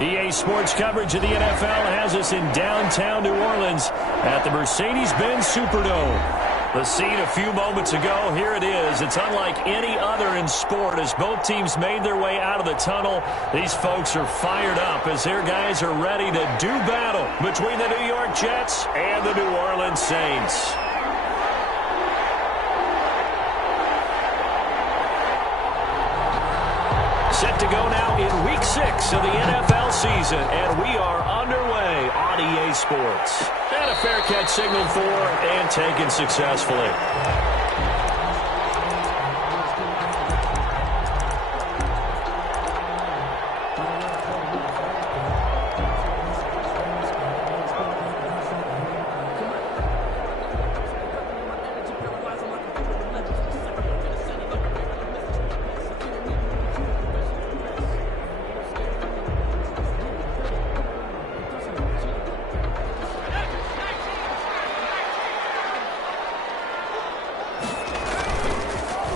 EA Sports coverage of the NFL has us in downtown New Orleans at the Mercedes-Benz Superdome. The scene a few moments ago, here it is. It's unlike any other in sport as both teams made their way out of the tunnel. These folks are fired up as their guys are ready to do battle between the New York Jets and the New Orleans Saints. Set to go now in Week 6 of the NFL season, and we are underway on EA Sports. And a fair catch signaled for and taken successfully.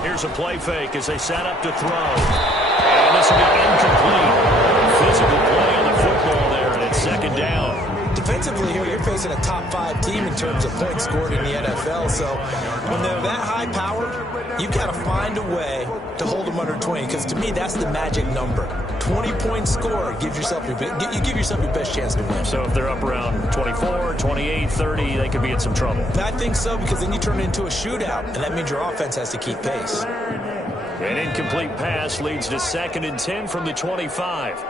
Here's a play fake as they set up to throw. And this will be incomplete. Physical play on the football there, and it's second down. Defensively here, you're facing a top-5 team in terms of points scored in the NFL. So when they're that high power, you've got to find a way to hold them under 20. Because to me, that's the magic number. 20 points scored gives yourself you give yourself your best chance to win. So if they're up around 24, 28, 30, they could be in some trouble. I think so, because then you turn it into a shootout, and that means your offense has to keep pace. An incomplete pass leads to 2nd and 10 from the 25.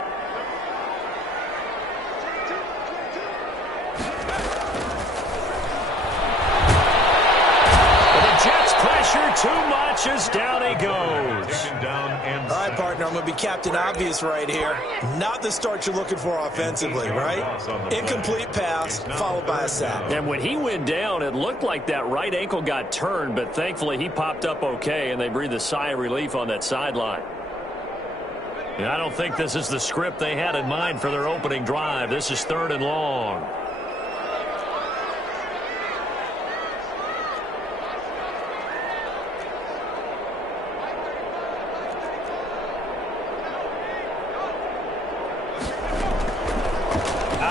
Too much as down he goes. All right, partner, I'm going to be Captain Obvious right here. Not the start you're looking for offensively, right? Incomplete pass followed by a sack. And when he went down, it looked like that right ankle got turned, but thankfully he popped up okay, and they breathed a sigh of relief on that sideline. And I don't think this is the script they had in mind for their opening drive. This is 3rd and long.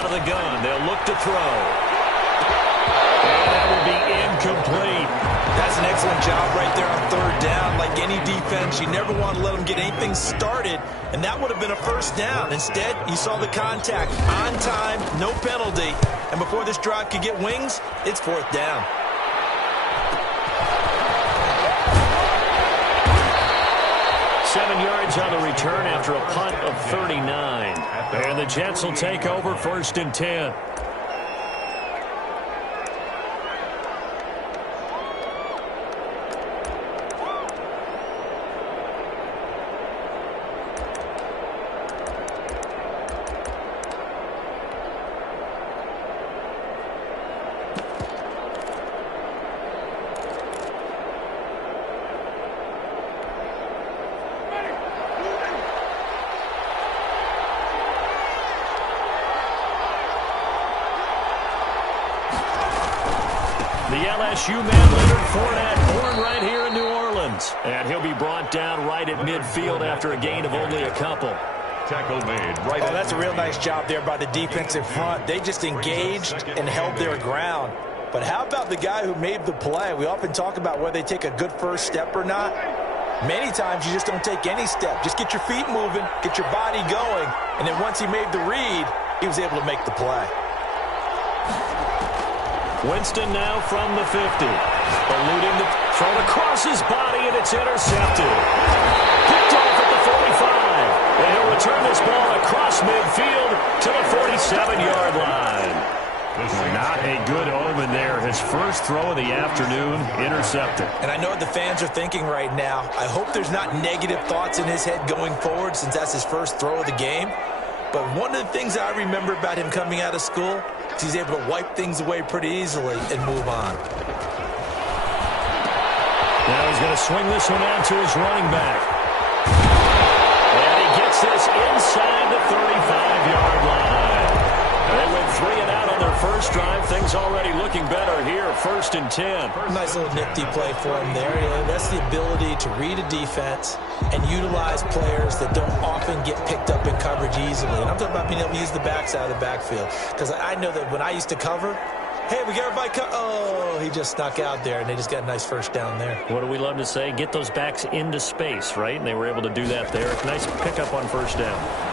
The gun, they'll look to throw. And that will be incomplete. That's an excellent job right there on 3rd down. Like any defense, you never want to let them get anything started, and that would have been a 1st down. Instead, you saw the contact on time, no penalty, and before this drive could get wings, it's 4th down. Seven yards on the return after a punt of 39. And the Jets will take over 1st and 10. The LSU man, Leonard Fournette, born right here in New Orleans. And he'll be brought down right at midfield after a gain of only a couple. Tackle made right. Oh, that's a real nice job there by the defensive front. They just engaged and held their ground. But how about the guy who made the play? We often talk about whether they take a good first step or not. Many times you just don't take any step. Just get your feet moving, get your body going, and then once he made the read, he was able to make the play. Winston now from the 50. Eluding the throw across his body, and it's intercepted. Picked off at the 45. And he'll return this ball across midfield to the 47-yard line. Not a good omen there. His first throw of the afternoon, intercepted. And I know what the fans are thinking right now. I hope there's not negative thoughts in his head going forward since that's his first throw of the game. But one of the things I remember about him coming out of school is he's able to wipe things away pretty easily and move on. Now he's going to swing this one out to his running back. And he gets this inside the 35-yard line. They went 3 and out on their first drive. Things Things already looking better here, 1st and 10. Nice little nifty play for him there. You know, that's the ability to read a defense and utilize players that don't often get picked up in coverage easily. And I'm talking about being able to use the backside of the backfield. Because I know that when I used to cover, hey, we got everybody oh, he just snuck out there, and they just got a nice first down there. What do we love to say? Get those backs into space, right? And they were able to do that there. Nice pickup on 1st down.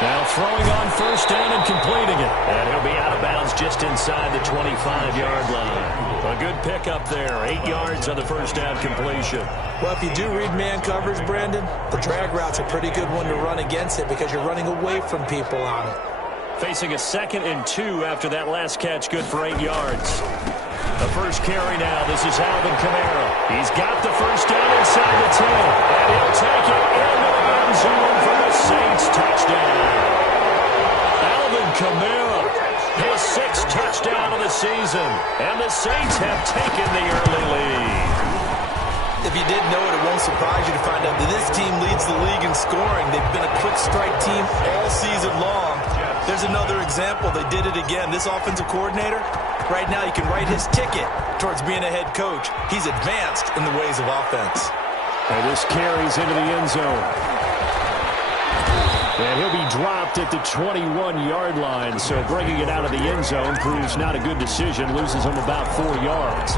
Now throwing on 1st down and completing it. And he'll be out of bounds just inside the 25-yard line. A good pickup there. 8 yards on the 1st down completion. Well, if you do read man coverage, Brandon, the drag route's a pretty good one to run against it because you're running away from people on it. Facing a 2nd and 2 after that last catch, good for 8 yards. The first carry now. This is Alvin Kamara. He's got the 1st down inside the 10. And he'll take it into the end zone for the Saints touchdown. Alvin Kamara, his 6th touchdown of the season. And the Saints have taken the early lead. If you didn't know it, it won't surprise you to find out that this team leads the league in scoring. They've been a quick strike team all season long. There's another example. They did it again. This offensive coordinator, right now he can write his ticket towards being a head coach. He's advanced in the ways of offense. And this carries into the end zone. And he'll be dropped at the 21-yard line. So bringing it out of the end zone proves not a good decision. Loses him about 4 yards.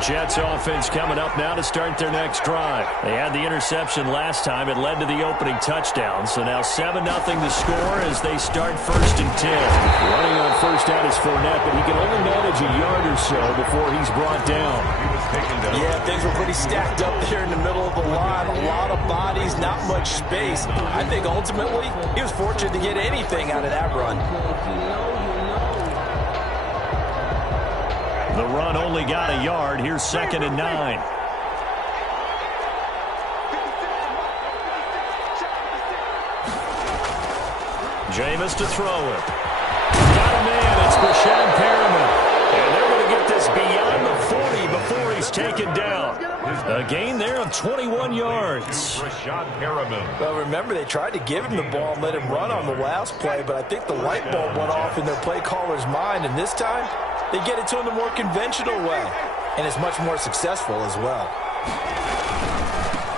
Jets offense coming up now to start their next drive. They had the interception last time. It led to the opening touchdown. So now 7-0 the score as they start 1st and 10. Running on 1st down is Fournette, but he can only manage a yard or so before he's brought down. Yeah, things were pretty stacked up there in the middle of the line. A lot of bodies, not much space. I think ultimately he was fortunate to get anything out of that run. The run only got a yard. Here's 2nd and 9. Jameis to throw it. Got a man. It's Brashad Perriman. And they're going to get this beyond the 40 before he's taken down. A gain there of 21 yards. Brashad Perriman. Well, remember, they tried to give him the ball and let him run on the last play, but I think the light bulb went off in their play caller's mind, and this time they get it to him the more conventional way, and it's much more successful as well.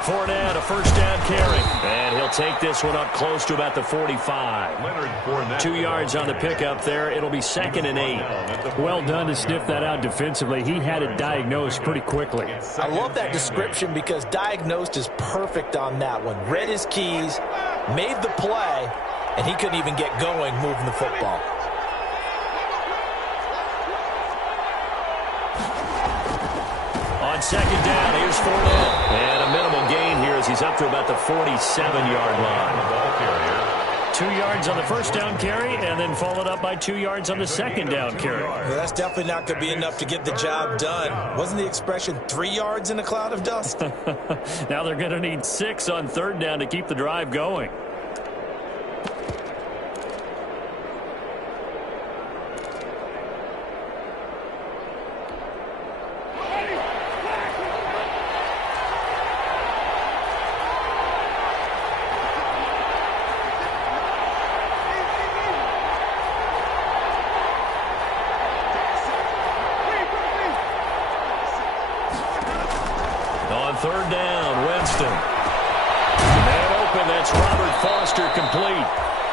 Fournette, a 1st down carry. And he'll take this one up close to about the 45. Leonard Fournette. 2 yards on the pickup there. It'll be 2nd and 8. Well done to sniff that out defensively. He had it diagnosed pretty quickly. I love that description because diagnosed is perfect on that one. Read his keys, made the play, and he couldn't even get going moving the football. On 2nd down, here's Fournette. And a minimal gain here as he's up to about the 47-yard line. 2 yards on the 1st down carry, and then followed up by 2 yards on the 2nd down carry. Well, that's definitely not going to be enough to get the job done. Wasn't the expression 3 yards in a cloud of dust? Now they're going to need 6 on 3rd down to keep the drive going. On 3rd down, Winston. Man open, that's Robert Foster complete.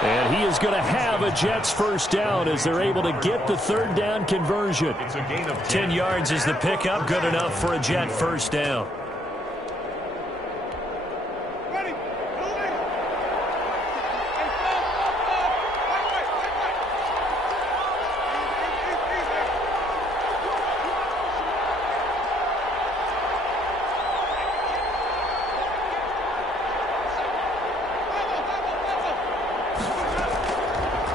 And he is going to have a Jets 1st down as they're able to get the 3rd down conversion. It's a gain of 10 yards is the pickup, good enough for a Jet 1st down.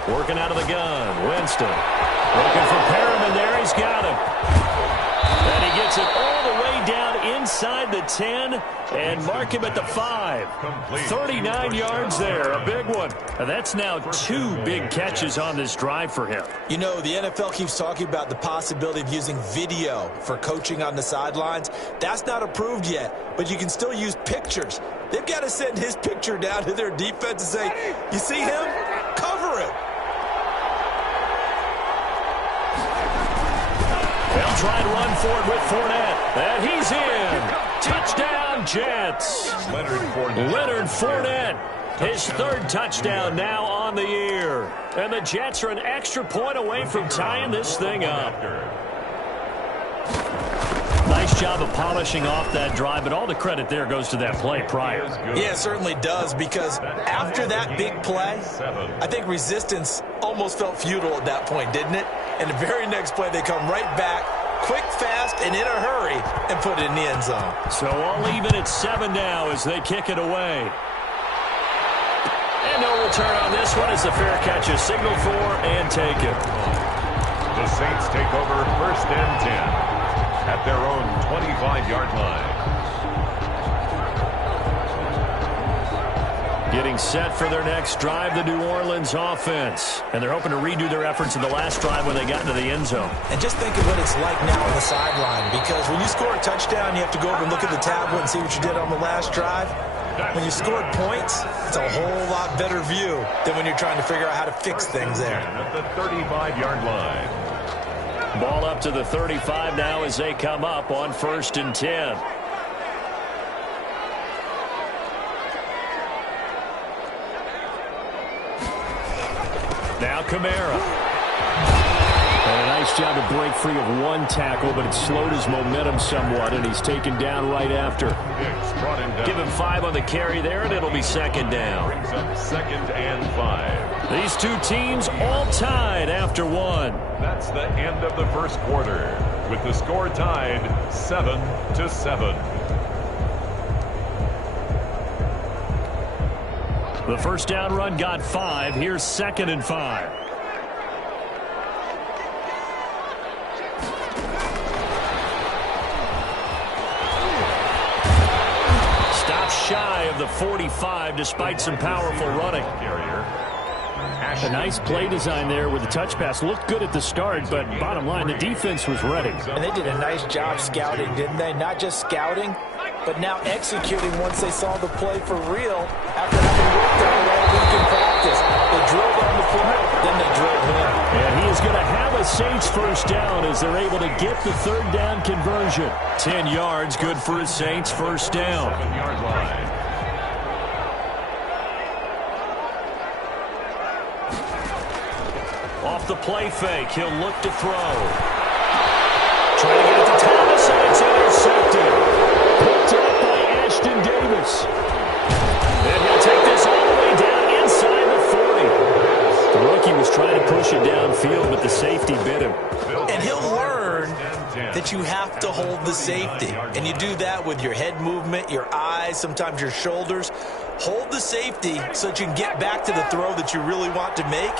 Working out of the gun, Winston. Looking for Perriman there, he's got him. And he gets it all the way down inside inside the 10 and mark him at the 5. 39 yards there, a big one. And that's now 2 big catches on this drive for him. You know, the NFL keeps talking about the possibility of using video for coaching on the sidelines. That's not approved yet, but you can still use pictures. They've got to send his picture down to their defense and say, you see him? Cover him. They'll try and run for it with Fournette. And he's in. Touchdown, Jets. Leonard Fournette. His 3rd touchdown now on the year. And the Jets are an extra point away from tying this thing up. Nice job of polishing off that drive, but all the credit there goes to that play prior. Yeah, it certainly does, because after that big play, I think resistance almost felt futile at that point, didn't it? And the very next play, they come right back, quick, fast, and in a hurry, and put it in the end zone. So all even at 7 now as they kick it away. And no return on this one as the fair catch is signaled for and taken. The Saints take over 1st and 10 at their own 25-yard line. Getting set for their next drive, the New Orleans offense. And they're hoping to redo their efforts in the last drive when they got into the end zone. And just think of what it's like now on the sideline, because when you score a touchdown, you have to go over and look at the tablet and see what you did on the last drive. When you scored points, it's a whole lot better view than when you're trying to figure out how to fix things there. At the 35-yard line. Ball up to the 35 now as they come up on 1st and 10. Now Kamara. And a nice job to break free of one tackle, but it slowed his momentum somewhat, and he's taken down right after. Give him 5 on the carry there, and it'll be 2nd down. Brings up 2nd and 5. These two teams all tied after 1. That's the end of the 1st quarter, with the score tied 7-7. The 1st down run got 5. Here's 2nd and 5. Shy of the 45 despite some powerful running. A nice play design there with the touch pass. Looked good at the start, but bottom line, the defense was ready. And they did a nice job scouting, didn't they? Not just scouting, but now executing once they saw the play for real after having worked on it all week in practice. They drilled on the play, then they drilled him. And he is going to have a Saints 1st down as they're able to get the 3rd down conversion. 10 yards, good for a Saints 1st down. 7-yard line. Off the play fake, he'll look to throw. Trying to get it to Thomas, and it's intercepted. Picked up by Ashton Davis. And he'll take this all the way down inside the 40. The rookie was trying to push it downfield, but the safety bit him. And he'll learn that you have to hold the safety. And you do that with your head movement, your eyes, sometimes your shoulders. Hold the safety so that you can get back to the throw that you really want to make.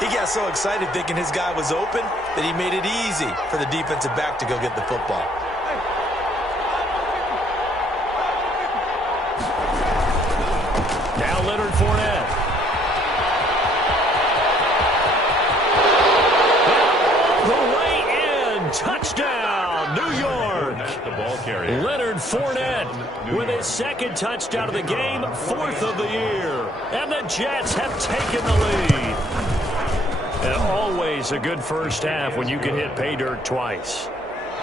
He got so excited thinking his guy was open that he made it easy for the defensive back to go get the football. Now Leonard Fournette. The way in. Touchdown, New York. The ball carrier. Leonard Fournette with his 2nd touchdown of the game, 4th of the year. And the Jets have taken the lead. And always a good 1st half when you can hit pay dirt twice.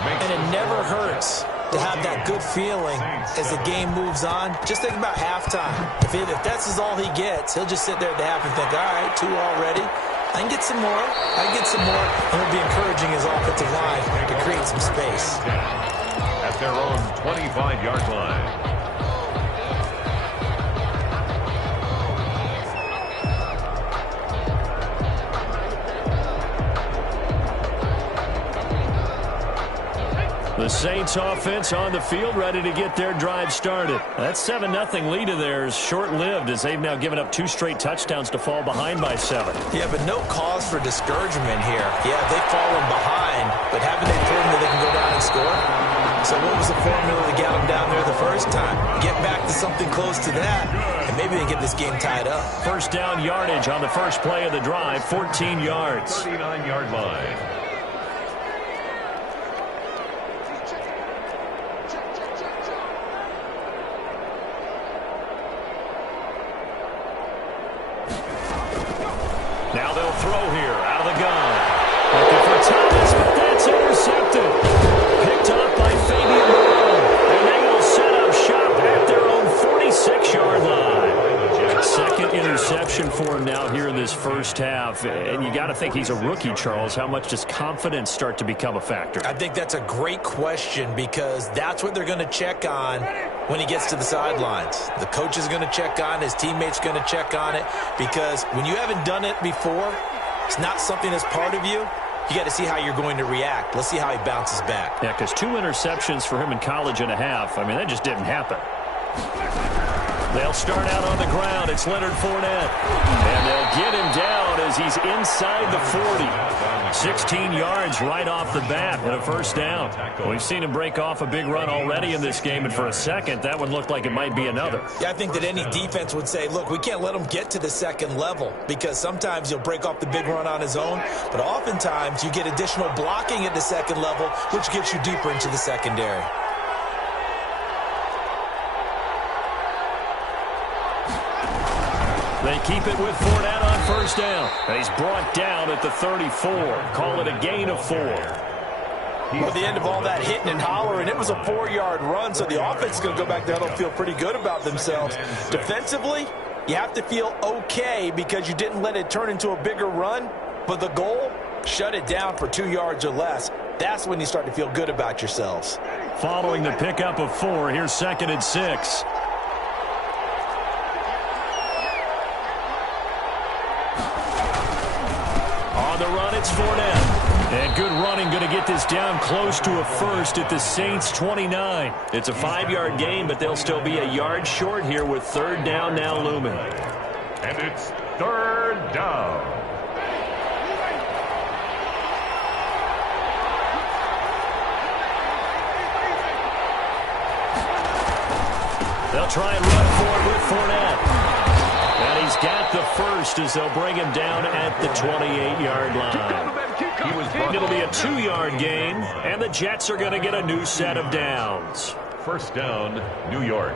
And it never hurts to have that good feeling as the game moves on. Just think about halftime. If that's all he gets, he'll just sit there at the half and think, all right, 2 already. I can get some more. I can get some more. And he'll be encouraging his offensive line to create some space. At their own 25-yard line. The Saints offense on the field ready to get their drive started. That 7-0 lead of theirs short-lived as they've now given up 2 straight touchdowns to fall behind by 7. Yeah, but no cause for discouragement here. Yeah, they've fallen behind, but haven't they proven that they can go down and score? So what was the formula that got them down there the first time? Get back to something close to that, and maybe they get this game tied up. First down yardage on the first play of the drive, 14 yards. 39-yard line. Now they'll throw here out of the gun. Looking for Thomas, but that's intercepted. Picked up by Fabian Moreau. And they will set up shop at their own 46-yard line. Second interception for him now here in this first half. And you got to think he's a rookie, Charles. How much does confidence start to become a factor? I think that's a great question because that's what they're going to check on when he gets to the sidelines. The coach is going to check on it. His teammates going to check on it because when you haven't done it before, it's not something that's part of you. You got to see how you're going to react. Let's see how he bounces back. Yeah, because 2 interceptions for him in college and a half. I mean, that just didn't happen. They'll start out on the ground. It's Leonard Fournette. And they'll get him down as he's inside the 40. 16 yards right off the bat and a first down. We've seen him break off a big run already in this game, and for a second, that one looked like it might be another. Yeah, I think that any defense would say, look, we can't let him get to the second level because sometimes he'll break off the big run on his own, but oftentimes you get additional blocking at the second level, which gets you deeper into the secondary. They keep it with Fournette on first down. He's brought down at the 34. Call it a gain of 4. Well, the end of all that hitting and hollering, it was a 4-yard run, so the offense is going to go back there and feel pretty good about themselves. Defensively, you have to feel okay because you didn't let it turn into a bigger run, but the goal, shut it down for 2 yards or less. That's when you start to feel good about yourselves. Following the pickup of 4, here's 2nd and 6. On the run, it's Fournette. And good running, going to get this down close to a first at the Saints' 29. It's a 5-yard gain, but they'll still be a yard short here with 3rd down now looming. And it's 3rd down. They'll try and run for it with Fournette. And he's got the first as they'll bring him down at the 28-yard line. It'll be a 2-yard gain, and the Jets are going to get a new set of downs. First down, New York.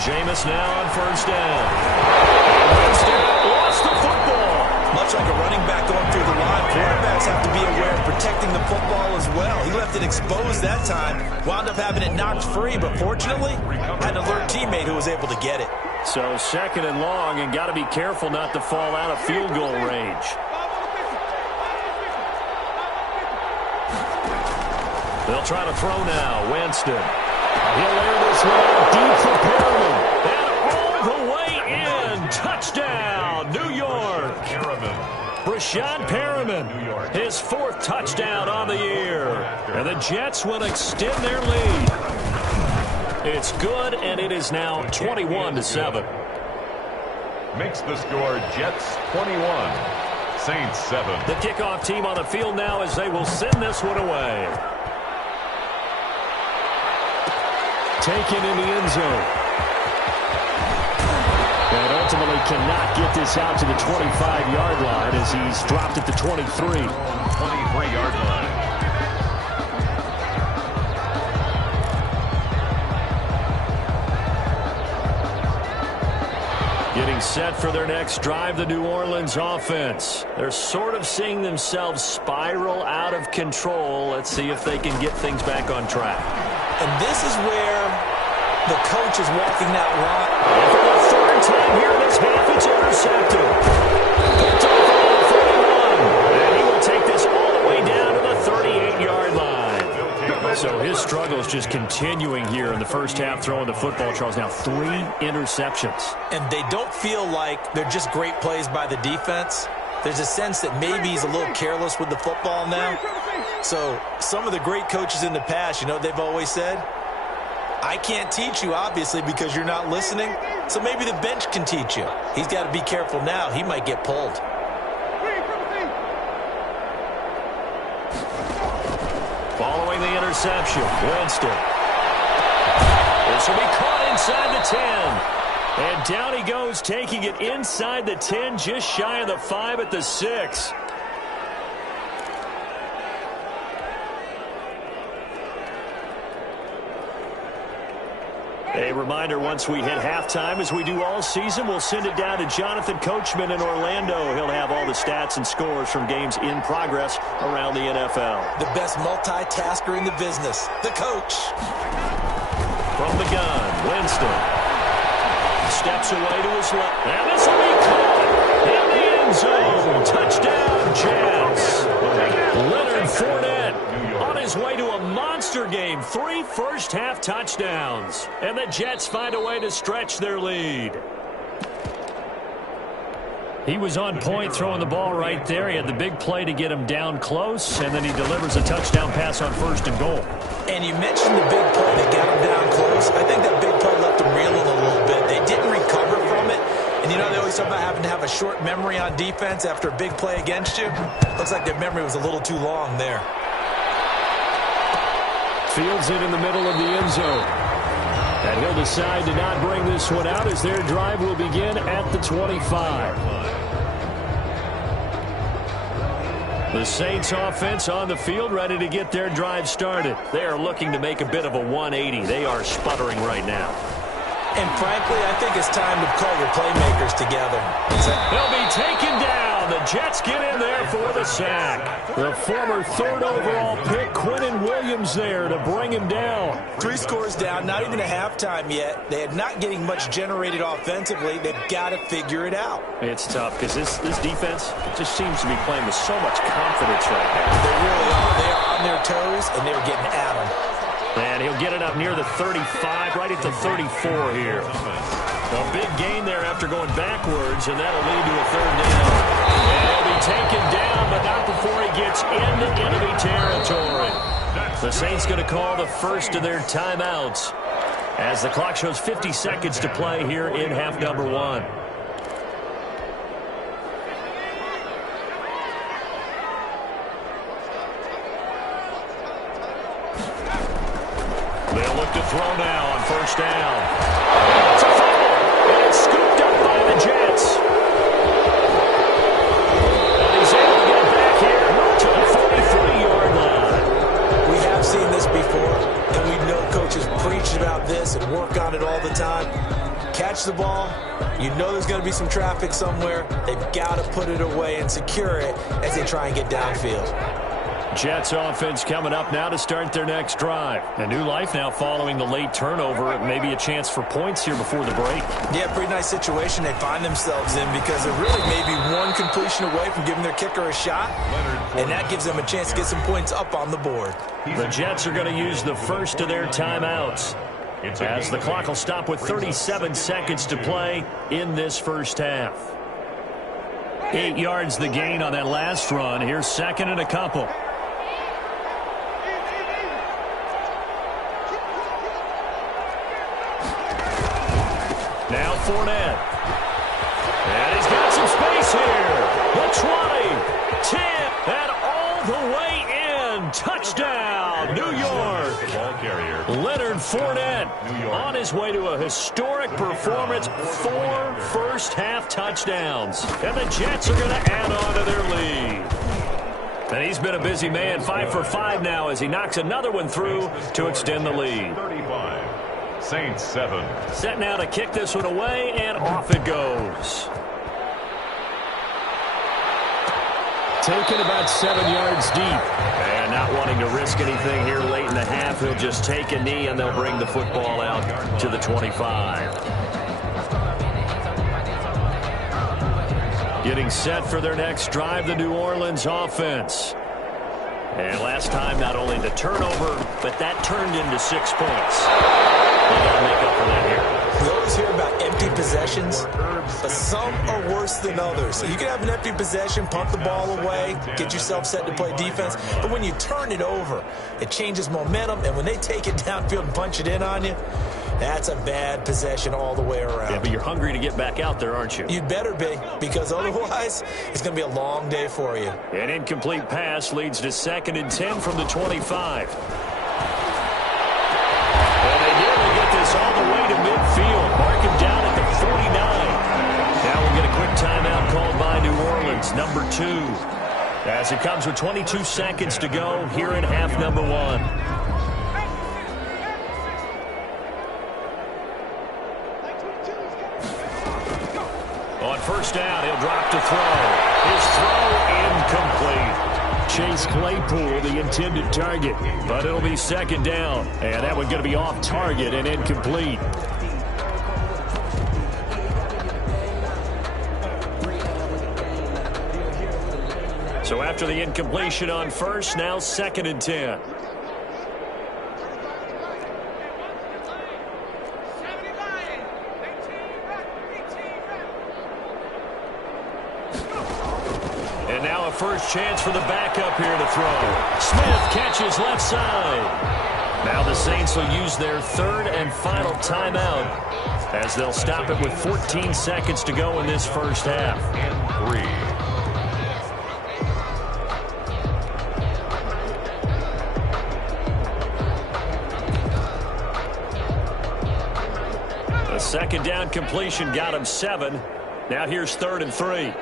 Jameis now on first down. And lost the football. Much like a running back going through the line, quarterbacks have to be aware of protecting the football as well. He left it exposed that time, wound up having it knocked free, but fortunately, had an alert teammate who was able to get it. So 2nd and long, and got to be careful not to fall out of field goal range. They'll try to throw now. Winston. He'll air this one out deep for Perriman. And all the way in. Touchdown, New York. Brashad Perriman, his 4th touchdown on the year. And the Jets will extend their lead. It's good, and it is now 21-7. Makes the score Jets 21, Saints 7. The kickoff team on the field now as they will send this one away. Taken in the end zone. And ultimately cannot get this out to the 25-yard line as he's dropped at the 23. 23-yard line. Getting set for their next drive, the New Orleans offense. They're sort of seeing themselves spiral out of control. Let's see if they can get things back on track. And this is where the coach is walking that line. And for the 3rd time here in this half, it's intercepted. Picked off at the 31. And he will take this all the way down to the 38-yard line. So his struggles just continuing here in the first half throwing the football, Charles. Now 3 interceptions. And they don't feel like they're just great plays by the defense. There's a sense that maybe he's a little careless with the football now. So some of the great coaches in the past, you know what they've always said? I can't teach you, obviously, because you're not listening. So maybe the bench can teach you. He's got to be careful now. He might get pulled. Following the interception, Winston. This will be caught inside the 10. And down he goes, taking it inside the 10, just shy of the 5 at the 6. A reminder, once we hit halftime, as we do all season, we'll send it down to Jonathan Coachman in Orlando. He'll have all the stats and scores from games in progress around the NFL. The best multitasker in the business, the coach. From the gun, Winston. Steps away to his left. And this will be caught in the end zone. Touchdown, Jets. Leonard Fournette on his way to a monster game. 3 first-half touchdowns. And the Jets find a way to stretch their lead. He was on point throwing the ball right there. He had the big play to get him down close, and then he delivers a touchdown pass on 1st and goal. And you mentioned the big play that got him down close. I think that big play left him reeling a little bit. They didn't recover from it. And, you know, they always talk about having to have a short memory on defense after a big play against you. Looks like their memory was a little too long there. Fields it in the middle of the end zone. And he'll decide to not bring this one out as their drive will begin at the 25. The Saints offense on the field, ready to get their drive started. They are looking to make a bit of a 180. They are sputtering right now. And frankly, I think it's time to call your playmakers together. They'll be taken down. The Jets get in there for the sack. The former 3rd overall pick, Quinnen Williams, there to bring him down. 3 scores down, not even a halftime yet. They are not getting much generated offensively. They've got to figure it out. It's tough because this defense just seems to be playing with so much confidence right now. They really are. They are on their toes, and they're getting at them. And he'll get it up near the 35, right at the 34 here. A big gain there after going backwards, and that'll lead to a 3rd down. And he'll be taken down, but not before he gets into enemy territory. The Saints going to call the first of their timeouts as the clock shows 50 seconds to play here in half number 1. They'll look to throw now on 1st down. It's a fumble. And it's scooped up by the Jets. And he's able to get it back here to the 43-yard line. We have seen this before, and we know coaches preach about this and work on it all the time. Catch the ball. You know there's going to be some traffic somewhere. They've got to put it away and secure it as they try and get downfield. Jets offense coming up now to start their next drive. A new life now following the late turnover. Maybe a chance for points here before the break. Yeah, pretty nice situation they find themselves in because they're really maybe one completion away from giving their kicker a shot, and that gives them a chance to get some points up on the board. The Jets are going to use the first of their timeouts as the clock will stop with 37 seconds to play in this first half. 8 yards the gain on that last run. Here's 2nd and a couple. Now Fournette. And he's got some space here. The 20, 10, and all the way in. Touchdown, New York. Leonard Fournette on his way to a historic performance. 4 first-half touchdowns. And the Jets are going to add on to their lead. And he's been a busy man. 5 for 5 now as he knocks another one through to extend the lead. 35. Saints 7. Set now to kick this one away, and off it goes. Taken about 7 yards deep. And not wanting to risk anything here late in the half, he'll just take a knee, and they'll bring the football out to the 25. Getting set for their next drive, the New Orleans offense. And last time, not only the turnover, but that turned into 6 points. They got to make up for that here. We always hear about empty possessions, but some are worse than others. You can have an empty possession, pump the ball away, get yourself set to play defense, but when you turn it over, it changes momentum, and when they take it downfield and punch it in on you, that's a bad possession all the way around. Yeah, but you're hungry to get back out there, aren't you? You'd better be, because otherwise, it's going to be a long day for you. An incomplete pass leads to 2nd and 10 from the 25. And they nearly get this all the way to midfield. Mark him down at the 49. Now we'll get a quick timeout called by New Orleans, number 2. As it comes with 22 seconds to go here in half number 1. On first down, he'll drop to throw. His throw incomplete. Chase Claypool, the intended target, but it'll be 2nd down. And that one's going to be off target and incomplete. So after the incompletion on first, now 2nd and 10. First chance for the backup here to throw. Smith catches left side. Now the Saints will use their 3rd and final timeout as they'll stop it with 14 seconds to go in this first half. The 2nd down completion got him 7. Now here's 3rd and 3.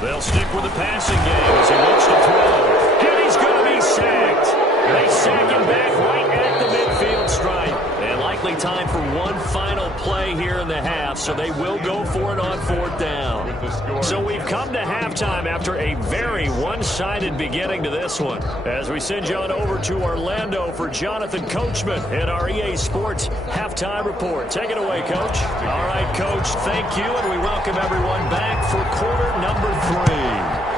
They'll stick with the passing game as he looks to throw. And he's going to be sacked. They sack him back right at the midfield stripe. And likely time for one final play here in the half, so they will go for it on 4th down. So we've come to halftime after a very one-sided beginning to this one. As we send you on over to Orlando for Jonathan Coachman in our EA Sports Halftime Report. Take it away, Coach. All right, Coach, thank you, and we welcome everyone back for quarter number 3.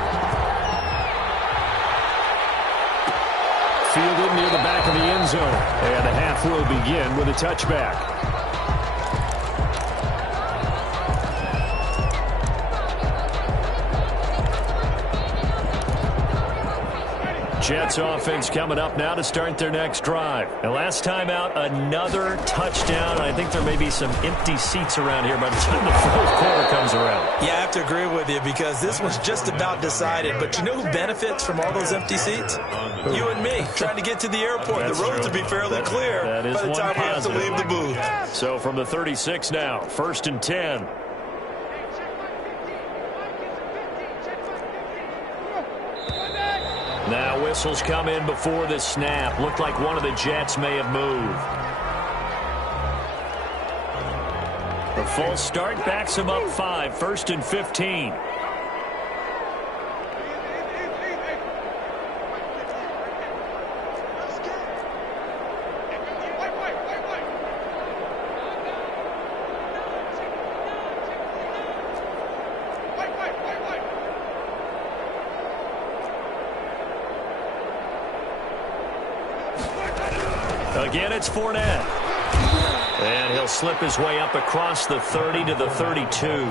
Fielded near the back of the end zone. And the half will begin with a touchback. Jets offense coming up now to start their next drive. And last time out, another touchdown. I think there may be some empty seats around here by the time the 4th quarter comes around. Yeah, I have to agree with you because this one's just about decided. But you know who benefits from all those empty seats? You and me, trying to get to the airport. That's the roads true. will be fairly clear by the time we have to leave the booth. So from the 36 now, 1st and 10. Now whistles come in before the snap. Looked like one of the Jets may have moved. The false start backs him up 5. 1st and 15. Again, it's Fournette. And he'll slip his way up across the 30 to the 32.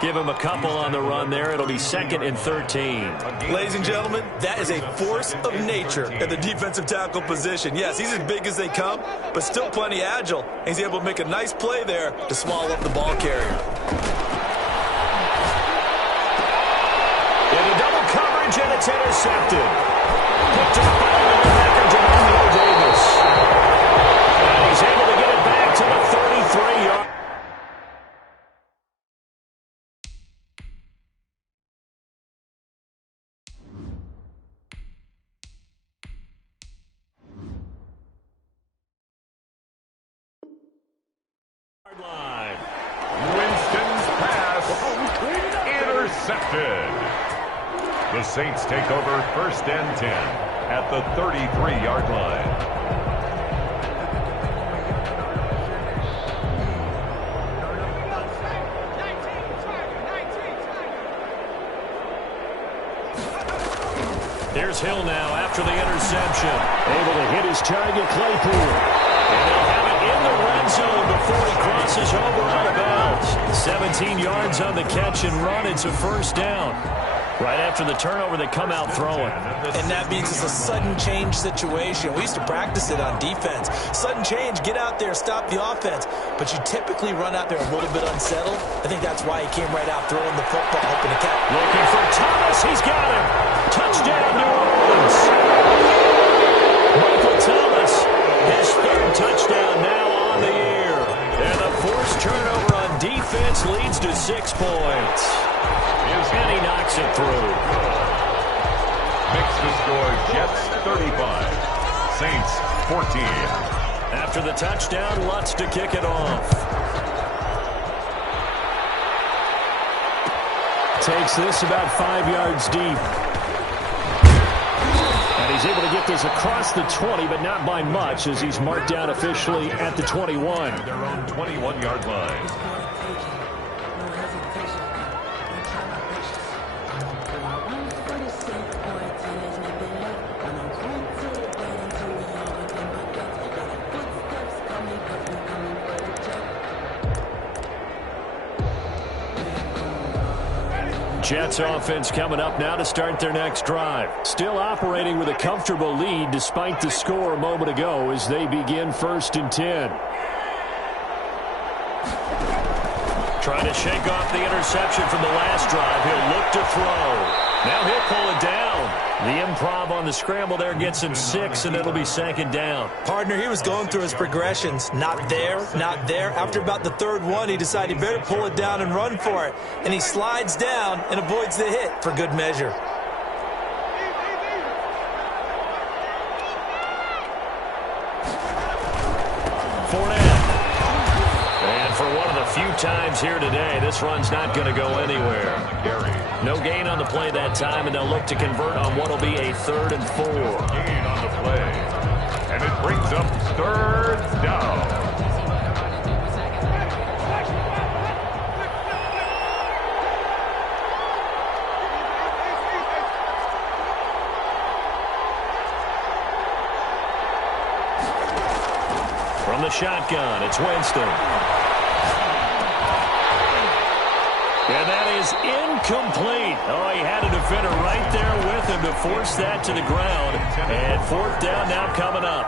Give him a couple on the run there. It'll be 2nd and 13. Ladies and gentlemen, that is a force of nature at the defensive tackle position. Yes, he's as big as they come, but still plenty agile. He's able to make a nice play there to swallow up the ball carrier. In the double coverage, and it's intercepted. Picked up by the linebacker, Jamal Davis. And he's able to get it back to the 33-yard. Line. Winston's pass intercepted. The Saints take over 1st and 10 at the 33-yard line. Here's Hill now after the interception. Able to hit his target, Claypool. And they'll have it in the red zone before he crosses over out of bounds. 17 yards on the catch and run. It's a first down. Right after the turnover, they come out throwing. And that means it's a sudden change situation. We used to practice it on defense. Sudden change, get out there, stop the offense. But you typically run out there a little bit unsettled. I think that's why he came right out throwing the football, hoping to catch. Looking for Thomas. He's got him. Touchdown, New Orleans. Michael Thomas, his third touchdown now on the year. And the forced turnover on defense leads to 6 points. And he knocks it through. Makes the score Jets 35, Saints 14. After the touchdown, Lutz to kick it off. Takes this about 5 yards deep. And he's able to get this across the 20, but not by much, as he's marked down officially at the 21. Their own 21-yard line. Jets offense coming up now to start their next drive. Still operating with a comfortable lead despite the score a moment ago as they begin 1st and 10. Trying to shake off the interception from the last drive. He'll look to throw. Now he'll pull it down. The improv on the scramble there gets him 6, and it'll be 2nd down. Partner, he was going through his progressions. Not there, not there. After about the 3rd one, he decided he better pull it down and run for it. And he slides down and avoids the hit for good measure. Few times here today, this run's not going to go anywhere. No gain on the play that time, and they'll look to convert on what will be a 3rd and 4. Gain on the play, and it brings up 3rd down. From the shotgun, it's Winston. And that is incomplete. Oh, he had a defender right there with him to force that to the ground. And 4th down now coming up.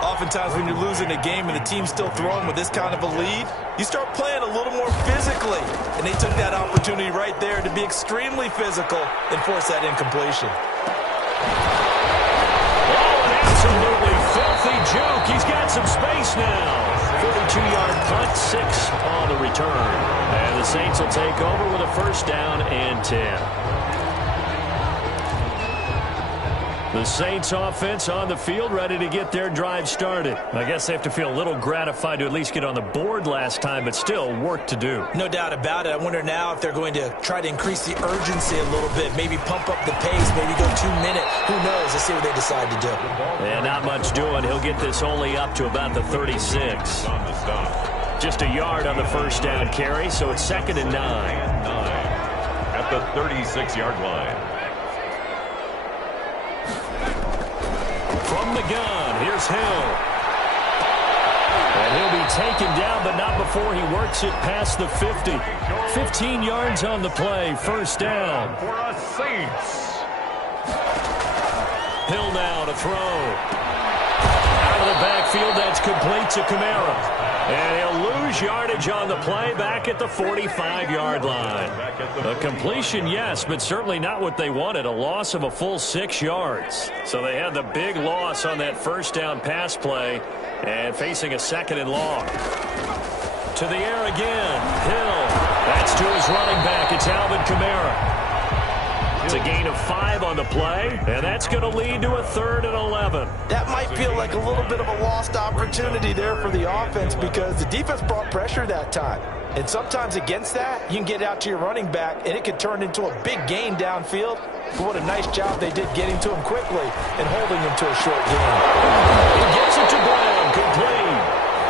Oftentimes when you're losing a game and the team's still throwing with this kind of a lead, you start playing a little more physically. And they took that opportunity right there to be extremely physical and force that incompletion. Oh, an absolutely filthy joke. He's got some space now. 42-yard punt, 6 on the return. And the Saints will take over with a 1st down and 10. The Saints offense on the field, ready to get their drive started. I guess they have to feel a little gratified to at least get on the board last time, but still work to do. No doubt about it. I wonder now if they're going to try to increase the urgency a little bit, maybe pump up the pace, maybe go 2-minute. Who knows? Let's see what they decide to do. And not much doing. He'll get this only up to about the 36. Just a yard on the 1st down carry, so it's 2nd and 9. At the 36-yard line. From the gun, here's Hill. And he'll be taken down, but not before he works it past the 50. 15 yards on the play, 1st down. For us Saints. Hill now to throw. Out of the backfield, that's complete to Kamara. And he'll lose yardage on the play back at the 45-yard line. A completion, yes, but certainly not what they wanted. A loss of a full 6 yards. So they had the big loss on that 1st down pass play and facing a 2nd and long. To the air again. Hill. That's to his running back. It's Alvin Kamara. It's a gain of 5 on the play, and that's going to lead to a 3rd and 11. That might feel like a little bit of a lost opportunity there for the offense because the defense brought pressure that time. And sometimes against that, you can get out to your running back, and it could turn into a big gain downfield. But what a nice job they did getting to him quickly and holding him to a short gain. He gets it to Brown, complete.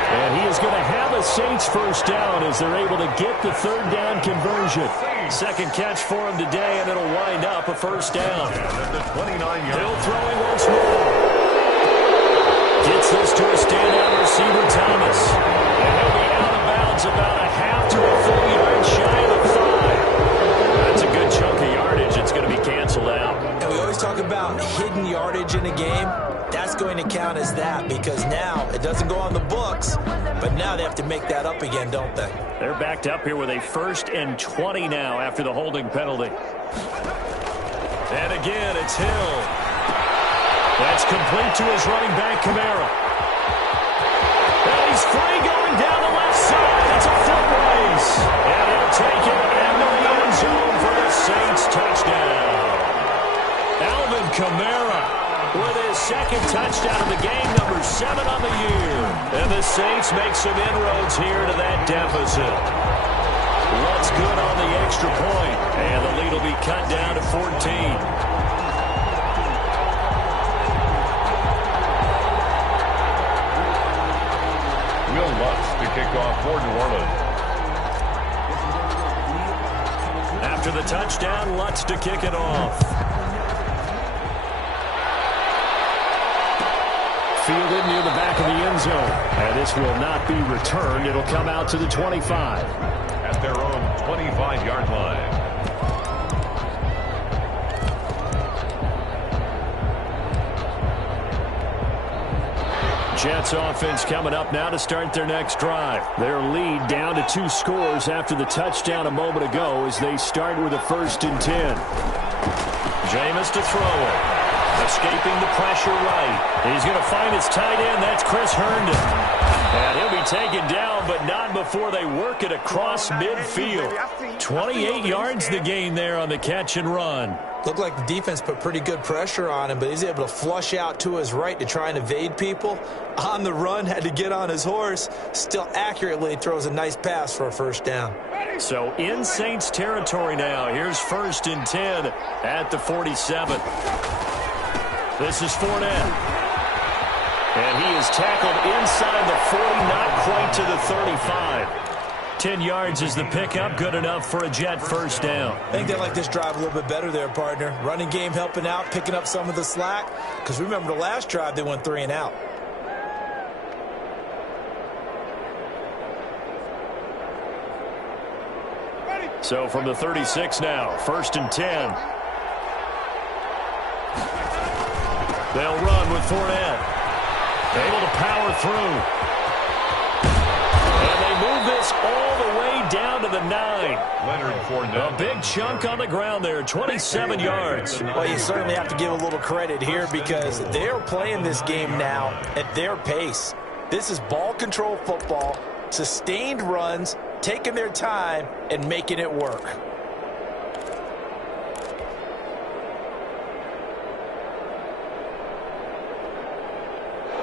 And he is going to have a Saints first down as they're able to get the third down conversion. Second catch for him today, and it'll wind up a first down. Hill throwing once more. Gets this to a standout receiver, Thomas. And he'll be out of bounds about a half to a full yard shy of the 5. That's a good chunk of yardage. It's going to be canceled out. And we always talk about hidden yardage in a game. That's going to count as that because now it doesn't go on the books, but now they have to make that up again, don't they? They're backed up here with a 1st and 20 now after the holding penalty. And again, it's Hill. That's complete to his running back, Kamara. And he's free going down the left side. It's a foot race. And he'll take it into the end zone for the Saints touchdown. Alvin Kamara with his second touchdown of the game, number 7 on the year. And the Saints make some inroads here to that deficit. Looks good on the extra point, and the lead will be cut down to 14. To kick off for New Orleans. After the touchdown, Lutz to kick it off. Fielded near the back of the end zone. And this will not be returned. It'll come out to the 25. At their own 25-yard line. Jets offense coming up now to start their next drive. Their lead down to 2 scores after the touchdown a moment ago as they start with a 1st and 10. Jameis to throw it. Escaping the pressure right. He's going to find his tight end. That's Chris Herndon. And he'll be taken down, but not before they work it across midfield. 28 yards the gain there on the catch and run. Looked like the defense put pretty good pressure on him, but he's able to flush out to his right to try and evade people. On the run, had to get on his horse. Still accurately throws a nice pass for a first down. So in Saints territory now. Here's 1st and 10 at the 47. This is Fournette. And he is tackled inside the 40, not quite to the 35. 10 yards is the pickup, good enough for a Jet first down. I think they like this drive a little bit better there, partner. Running game helping out, picking up some of the slack. Because remember the last drive, they went 3 and out. So from the 36 now, 1st and 10. They'll run with Fournette. Able to power through. And they move this all the way down to the 9. Leonard Fournette. A big chunk on the ground there, 27 yards. Well, you certainly have to give a little credit here because they're playing this game now at their pace. This is ball control football, sustained runs, taking their time and making it work.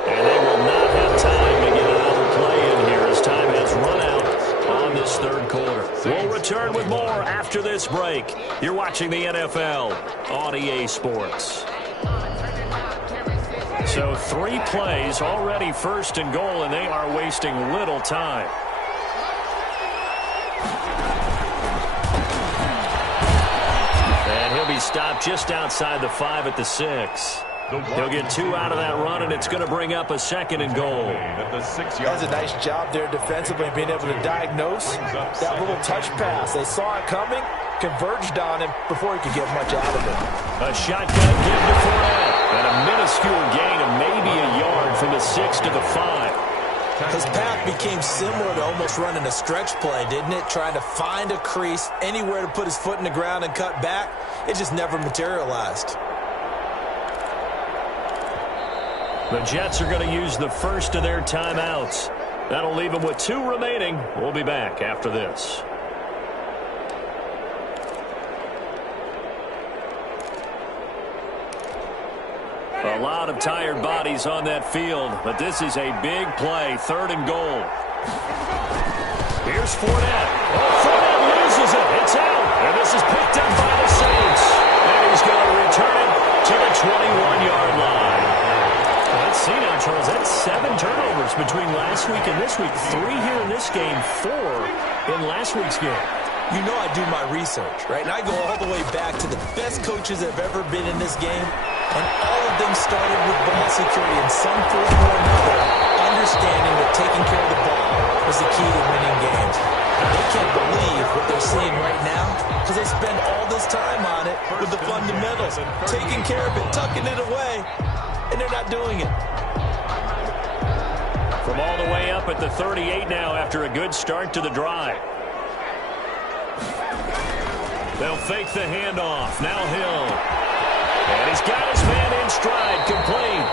And they will not have time to get another play in here as time has run out on this 3rd quarter. We'll return with more after this break. You're watching the NFL on EA Sports. So 3 plays already 1st and goal, and they are wasting little time. And he'll be stopped just outside the 5 at the 6. He'll get 2 out of that run, and it's going to bring up a 2nd and goal. That's a nice job there defensively, being able to diagnose that little touch pass. They saw it coming, converged on him before he could get much out of it. A shotgun give to Fournette. And a minuscule gain of maybe a yard from the 6 to the 5. His path became similar to almost running a stretch play, didn't it? Trying to find a crease, anywhere to put his foot in the ground and cut back. It just never materialized. The Jets are going to use the first of their timeouts. That'll leave them with 2 remaining. We'll be back after this. A lot of tired bodies on that field, but this is a big play, 3rd and goal. Here's Fournette. Oh, Fournette loses it. It's out. And this is picked up by the Saints. And he's going to return it to the 21-yard line. Let's see now, Charles, that's 7 turnovers between last week and this week. 3 here in this game, 4 in last week's game. You know I do my research, right? And I go all the way back to the best coaches that have ever been in this game, and all of them started with ball security in some form or another, understanding that taking care of the ball was the key to winning games. They can't believe what they're seeing right now because they spend all this time on it with the fundamentals, taking care of it, tucking it away, and they're not doing it. From all the way up at the 38 now after a good start to the drive. They'll fake the handoff. Now Hill. And he's got his man in stride, complete.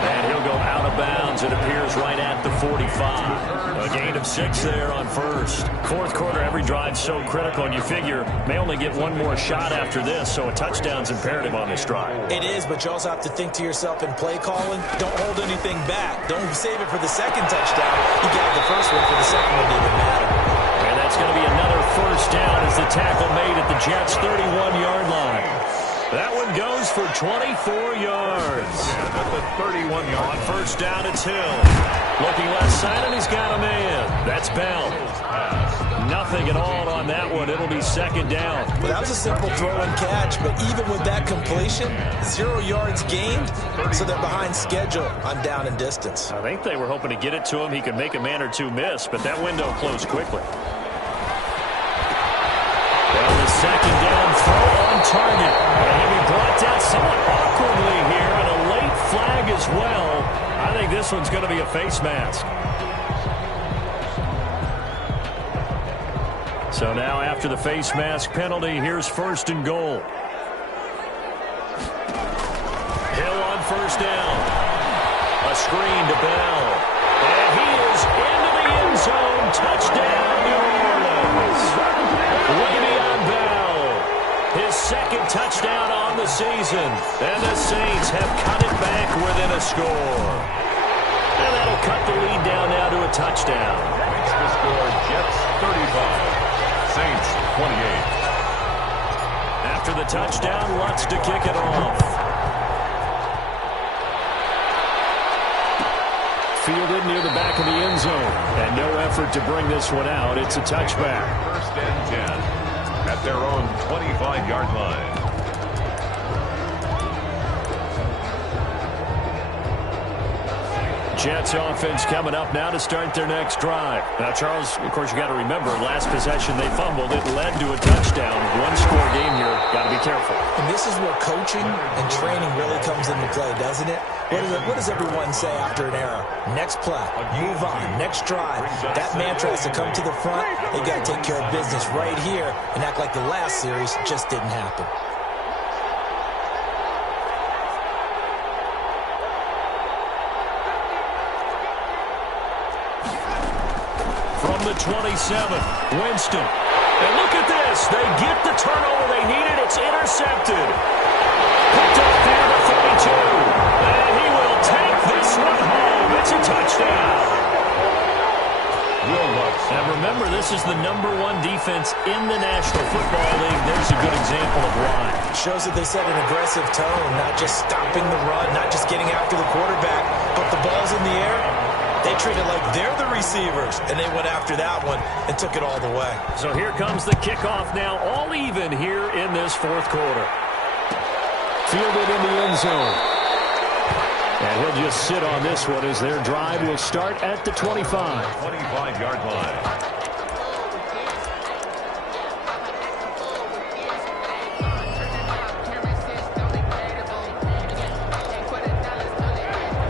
And he'll go out of bounds, it appears, right at the 45. A gain of 6 there on first. Fourth quarter, every drive so critical, and you figure may only get one more shot after this, so a touchdown's imperative on this drive. It is, but you also have to think to yourself in play calling, don't hold anything back. Don't save it for the second touchdown. You can have the first one for the second one to even matter. And that's going to be another first down as the tackle made at the Jets' 31-yard line. That one goes for 24 yards. At the 31-yard. On first down, it's Hill. Looking left side, and he's got a man. That's Bell. Nothing at all on that one. It'll be second down. Well, that was a simple throw and catch, but even with that completion, 0 yards gained, so they're behind schedule on down and distance. I think they were hoping to get it to him. He could make a man or two miss, but that window closed quickly. Well, the second down throw on target. And he'll be brought down somewhat awkwardly here, and a late flag as well. I think this one's going to be a face mask. So now after the face mask penalty, here's first and goal. Hill on first down. A screen to Bell. And he is into the end zone. Touchdown, New Orleans. Way beyond Bell. His second touchdown on the season. And the Saints have cut it back within a score. And that'll cut the lead down now to a touchdown. Makes the score Jets 35. Saints 28. After the touchdown, Lutz to kick it off. Fielded near the back of the end zone. And no effort to bring this one out. It's a touchback. First and 10 at their own 25-yard line. Jets offense coming up now to start their next drive. Now, Charles, of course, you got to remember, last possession they fumbled. It led to a touchdown. One-score game here. Got to be careful. And this is where coaching and training really comes into play, doesn't it? What does everyone say after an error? Next play, move on, next drive. That mantra has to come to the front. They got to take care of business right here and act like the last series just didn't happen. From the 27th, Winston. And look at this. They get the turnover they needed. It's intercepted. Picked up there to 32. And he will take this one home. It's a touchdown. And remember, this is the #1 defense in the National Football League. There's a good example of why. Shows that they set an aggressive tone, not just stopping the run, not just getting after the quarterback, but the ball's in the air. They treat it like they're the receivers, and they went after that one and took it all the way. So here comes the kickoff now, all even here in this fourth quarter. Fielded in the end zone. And he'll just sit on this one as their drive will start at the 25. 25-yard line.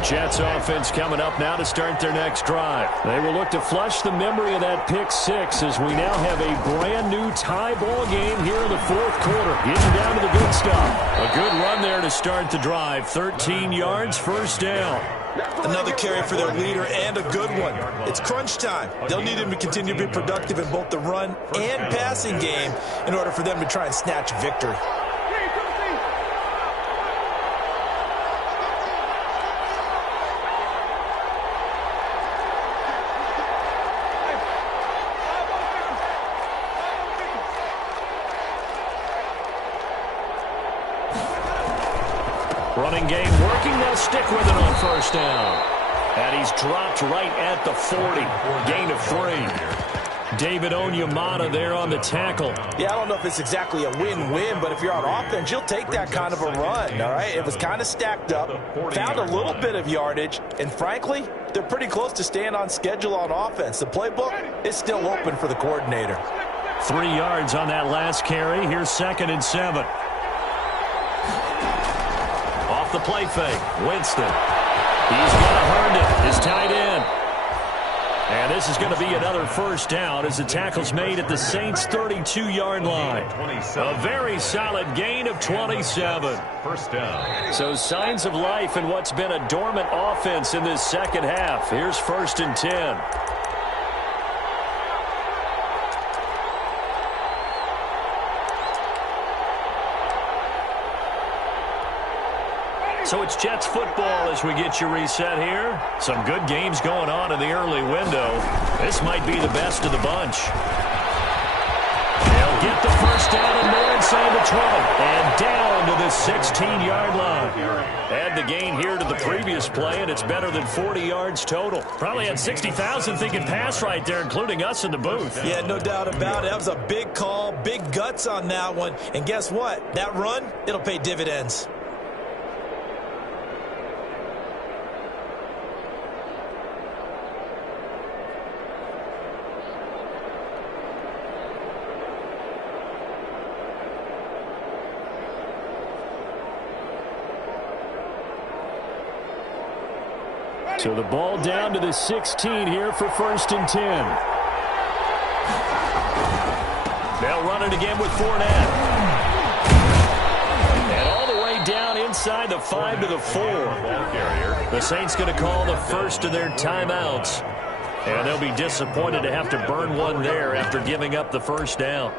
Jets offense coming up now to start their next drive. They will look to flush the memory of that pick six as we now have a brand new tie ball game here in the fourth quarter. Getting down to the good stuff. A good run there to start the drive. 13 yards, first down. Another carry for their leader and a good one. It's crunch time. They'll need him to continue to be productive in both the run and passing game in order for them to try and snatch victory. Running game working. They'll stick with it on first down. And he's dropped right at the 40. Gain of 3. David Onyemata there on the tackle. Yeah, I don't know if it's exactly a win-win, but if you're on offense, you'll take that kind of a run, all right? It was kind of stacked up, found a little bit of yardage, and frankly, they're pretty close to staying on schedule on offense. The playbook is still open for the coordinator. 3 yards on that last carry. Here's 2nd and 7. Off the play fake, Winston. He's got Herndon, his tight end. And this is going to be another first down as the tackle's made at the Saints' 32-yard line. A very solid gain of 27. First down. So signs of life in what's been a dormant offense in this second half. Here's 1st and 10. So it's Jets football as we get you reset here. Some good games going on in the early window. This might be the best of the bunch. They'll get the first down and more inside the 20. And down to the 16-yard line. Add the gain here to the previous play, and it's better than 40 yards total. Probably had 60,000 thinking pass right there, including us in the booth. Yeah, no doubt about it. That was a big call, big guts on that one. And guess what? That run, it'll pay dividends. So the ball down to the 16 here for 1st and 10. They'll run it again with Fournette. And all the way down inside the 5 to the 4. The Saints going to call the first of their timeouts. And they'll be disappointed to have to burn one there after giving up the first down.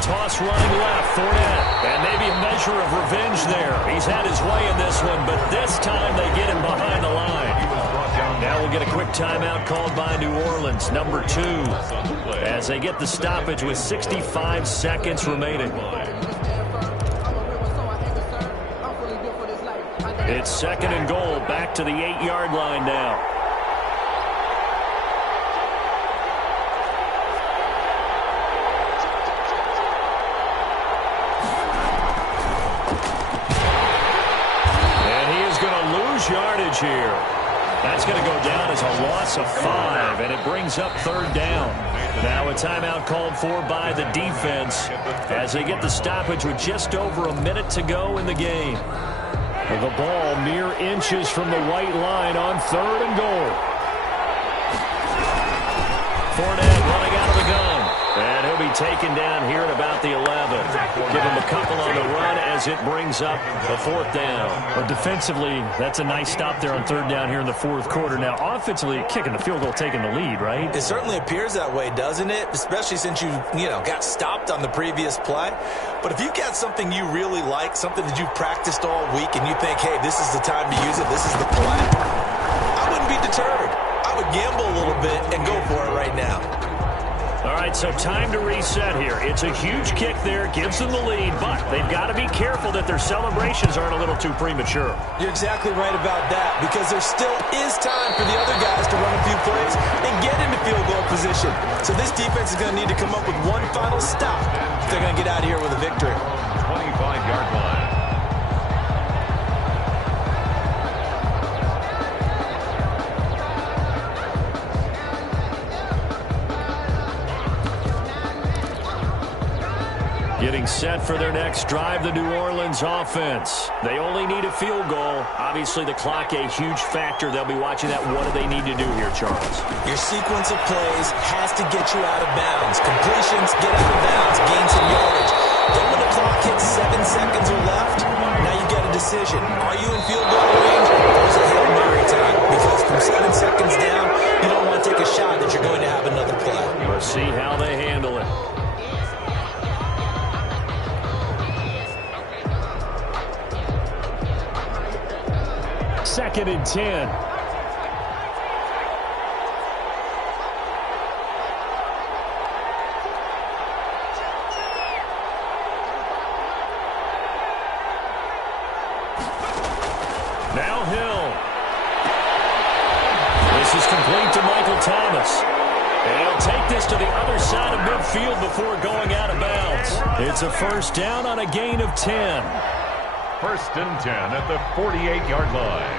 Toss running left, Fournette, and maybe a measure of revenge there. He's had his way in this one, but this time they get him behind the line. Now we'll get a quick timeout called by New Orleans, number 2, as they get the stoppage with 65 seconds remaining. It's 2nd and goal, back to the 8-yard line now. Yardage here. That's going to go down as a loss of 5, and it brings up 3rd down. Now a timeout called for by the defense as they get the stoppage with just over a minute to go in the game. The ball mere inches from the white line on 3rd and goal. Fournette running out of the gun. And he'll be taken down here at about the 11. Give him a couple on the run as it brings up the 4th down. But defensively, that's a nice stop there on 3rd down here in the 4th quarter. Now, offensively, kicking the field goal, taking the lead, right? It certainly appears that way, doesn't it? Especially since you got stopped on the previous play. But if you've got something you really like, something that you've practiced all week, and you think, hey, this is the time to use it, this is the play, I wouldn't be deterred. I would gamble a little bit and go for it right now. All right, so time to reset here. It's a huge kick there, gives them the lead, but they've got to be careful that their celebrations aren't a little too premature. You're exactly right about that, because there still is time for the other guys to run a few plays and get into field goal position. So this defense is going to need to come up with one final stop if they're going to get out of here with a victory. 25-yard line. Getting set for their next drive, the New Orleans offense. They only need a field goal. Obviously, the clock a huge factor. They'll be watching that. What do they need to do here, Charles? Your sequence of plays has to get you out of bounds. Completions, get out of bounds, gain some yardage. Then when the clock hits 7 seconds or left, now you get a decision. Are you in field goal range, or is it Hail Mary time? Because from 7 seconds down, you don't want to take a shot that you're going to have another play. Let's see how they handle it. 2nd and 10. Now Hill. This is complete to Michael Thomas. And he'll take this to the other side of midfield before going out of bounds. It's a first down on a gain of 10. 1st and 10 at the 48-yard line.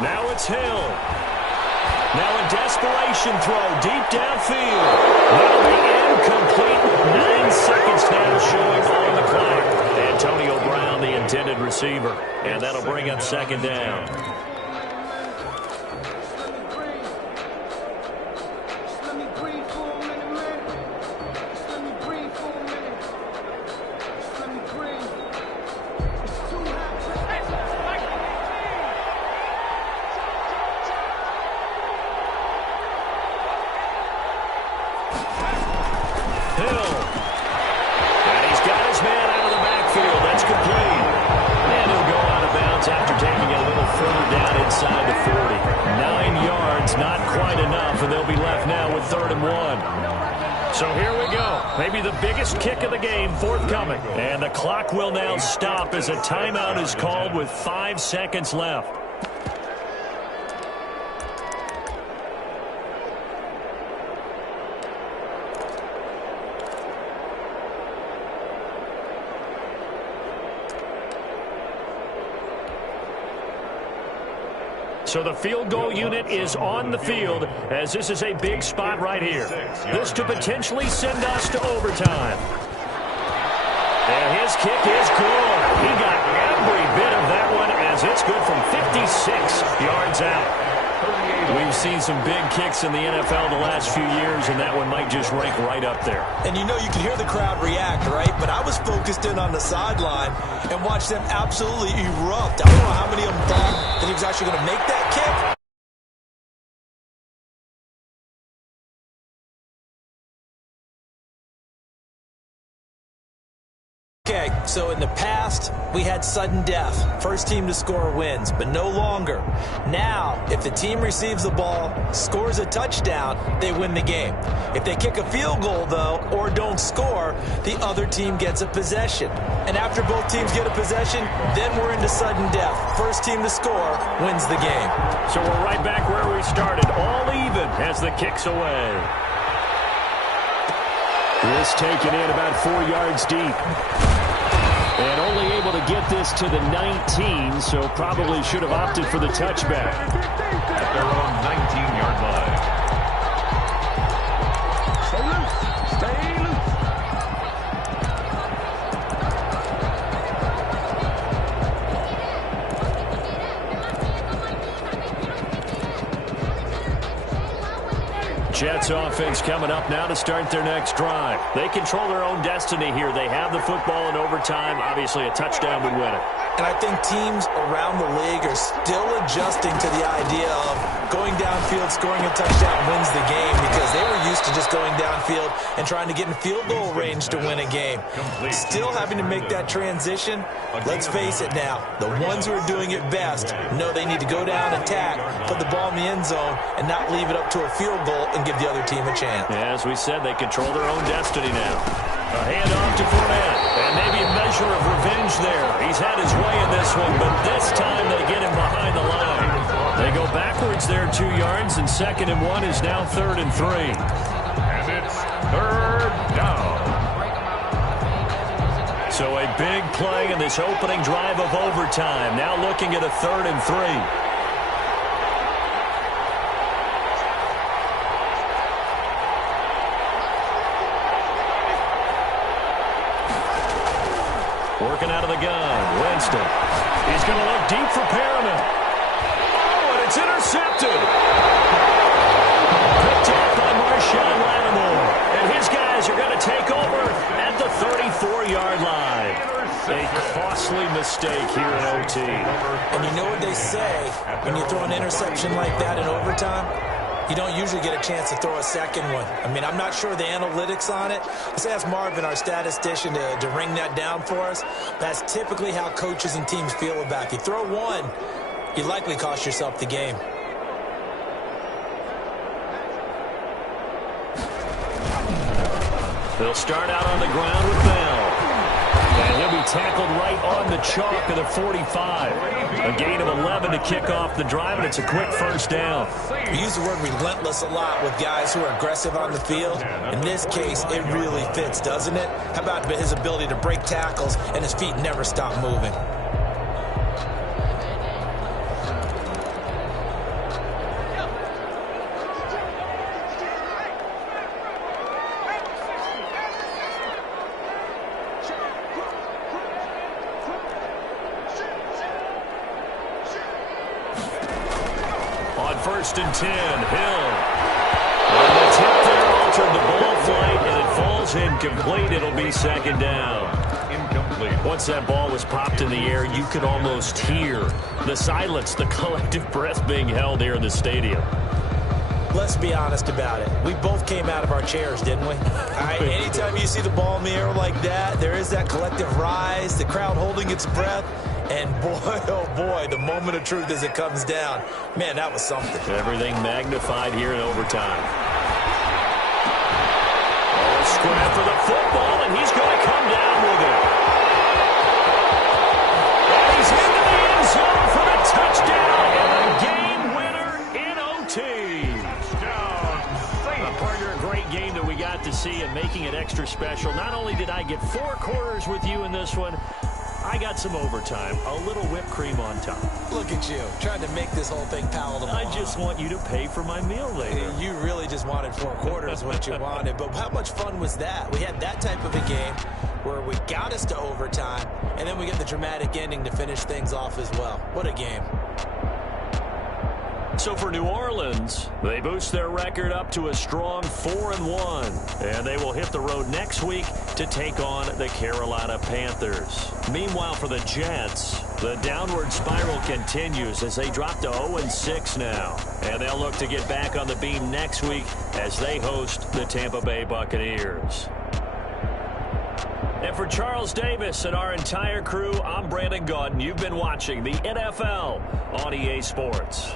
Now it's Hill. Now a desperation throw deep downfield. That'll be incomplete with 9 seconds now showing on the clock. Antonio Brown, the intended receiver. And that'll bring up 2nd down. So here we go. Maybe the biggest kick of the game forthcoming. And the clock will now stop as a timeout is called with 5 seconds left. So the field goal unit is on the field as this is a big spot right here. This to potentially send us to overtime. And his kick is good. He got every bit of that one as it's good from 56 yards out. We've seen some big kicks in the NFL the last few years, and that one might just rank right up there. And you know, you can hear the crowd react, right? But I was focused in on the sideline and watched them absolutely erupt. I don't know how many of them thought that he was actually going to make that kick. Okay, so in the past, we had sudden death. First team to score wins, but no longer. Now, if the team receives the ball, scores a touchdown, they win the game. If they kick a field goal, though, or don't score, the other team gets a possession. And after both teams get a possession, then we're into sudden death. First team to score wins the game. So we're right back where we started, all even as the kick's away. This taken in about 4 yards deep. And only able to get this to the 19, so probably should have opted for the touchback. At their own 19-yard line. Stay loose. Stay loose. Jets offense coming up now to start their next drive. They control their own destiny here. They have the football in overtime. Obviously, a touchdown would win it. And I think teams around the league are still adjusting to the idea of going downfield, scoring a touchdown wins the game because they were used to just going downfield and trying to get in field goal range to win a game. Still having to make that transition. Let's face it now, the ones who are doing it best know they need to go down, attack, put the ball in the end zone, and not leave it up to a field goal and give the other team a chance. Yeah, as we said, they control their own destiny now. A handoff to Fournette, and maybe a measure of revenge there. He's had his way in this one, but this time they get him behind the line. They go backwards there 2 yards, and 2nd and 1 is now 3rd and 3. And it's 3rd down. So a big play in this opening drive of overtime. Now looking at a 3rd and 3. Working out of the gun, Winston. He's going to look deep for Perriman. Oh, and it's intercepted. Picked off by Marshawn Lattimore. And his guys costly mistake here in OT. And you know what they say, when you throw an interception like that in overtime, you don't usually get a chance to throw a second one. I mean, I'm not sure the analytics on it. Let's ask Marvin, our statistician, to ring that down for us. That's typically how coaches and teams feel about it. If you throw one, you likely cost yourself the game. They'll start out on the ground with Bell. And he'll be tackled right on the chalk of the 45. A gain of 11 to kick off the drive, and it's a quick first down. We use the word relentless a lot with guys who are aggressive on the field. In this case, it really fits, doesn't it? How about his ability to break tackles and his feet never stop moving? First and 10, Hill. And the tip there altered the ball flight, and it falls incomplete. It'll be second down. Incomplete. Once that ball was popped in the air, you could almost hear the silence, the collective breath being held here in the stadium. Let's be honest about it. We both came out of our chairs, didn't we? All right, anytime you see the ball in the air like that, there is that collective rise, the crowd holding its breath. And boy, oh boy, the moment of truth as it comes down. Man, that was something. Everything magnified here in overtime. Oh, scrap for the football, and he's going to come down with it. And he's into the end zone for the touchdown and a game winner in OT. A partner, a great game that we got to see and making it extra special. Not only did I get 4 quarters with you in this one, I got some overtime, a little whipped cream on top. Look at you, trying to make this whole thing palatable. I just want you to pay for my meal later. You really just wanted 4 quarters, what you wanted. But how much fun was that? We had that type of a game where we got us to overtime, and then we get the dramatic ending to finish things off as well. What a game. So for New Orleans, they boost their record up to a strong 4-1, and they will hit the road next week to take on the Carolina Panthers. Meanwhile, for the Jets, the downward spiral continues as they drop to 0-6 now, and they'll look to get back on the beam next week as they host the Tampa Bay Buccaneers. And for Charles Davis and our entire crew, I'm Brandon Gaudin. You've been watching the NFL on EA Sports.